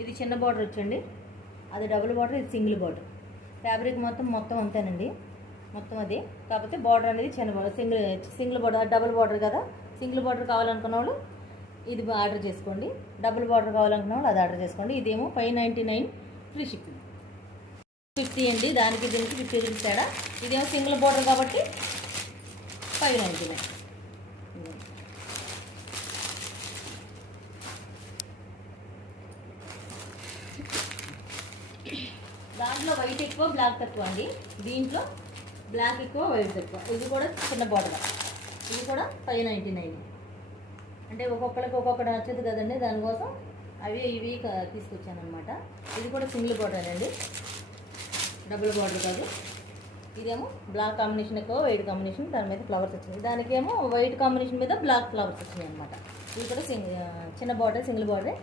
ఇది చిన్న బార్డర్ వచ్చండి, అది డబుల్ బార్డర్, ఇది సింగిల్ బార్డర్. ఫ్యాబ్రిక్ మొత్తం అంతేనండి, మొత్తం అది. కాకపోతే బార్డర్ అనేది చిన్న border, single border, double border కదా. సింగిల్ బార్డర్ కావాలనుకున్న వాళ్ళు ఇది ఆర్డర్ చేసుకోండి, డబుల్ బార్డర్ కావాలనుకున్న వాళ్ళు అది ఆర్డర్ చేసుకోండి. ఇదేమో 599 ఫ్రీ షిప్పింగ్. 50 అండి, దానికి దీనికి 50 రూపీస్ తేడా. ఇదేమో సింగిల్ బార్డర్ కాబట్టి 599. దాంట్లో వైట్ ఎక్కువ, బ్లాక్ తక్కువ అండి. దీంట్లో బ్లాక్ ఎక్కువ, వైట్ తక్కువ. ఇది కూడా చిన్న బార్డర్, ఇది కూడా 599. అంటే ఒక్కొక్కరికి ఒక్కొక్కటి నచ్చదు కదండి, దానికోసం అవి ఇవి తీసుకొచ్చాను అనమాట. ఇది కూడా సింగిల్ బార్డర్ అండి, డబుల్ బార్డర్ కాదు. ఇదేమో బ్లాక్ కాంబినేషన్ ఎక్కువ, వైట్ కాంబినేషన్, దాని మీద ఫ్లవర్స్ వచ్చినాయి. దానికేమో వైట్ కాంబినేషన్ మీద బ్లాక్ ఫ్లవర్స్ వచ్చినాయి అనమాట. ఇది కూడా చిన్న బార్డర్, సింగిల్ బార్డర్.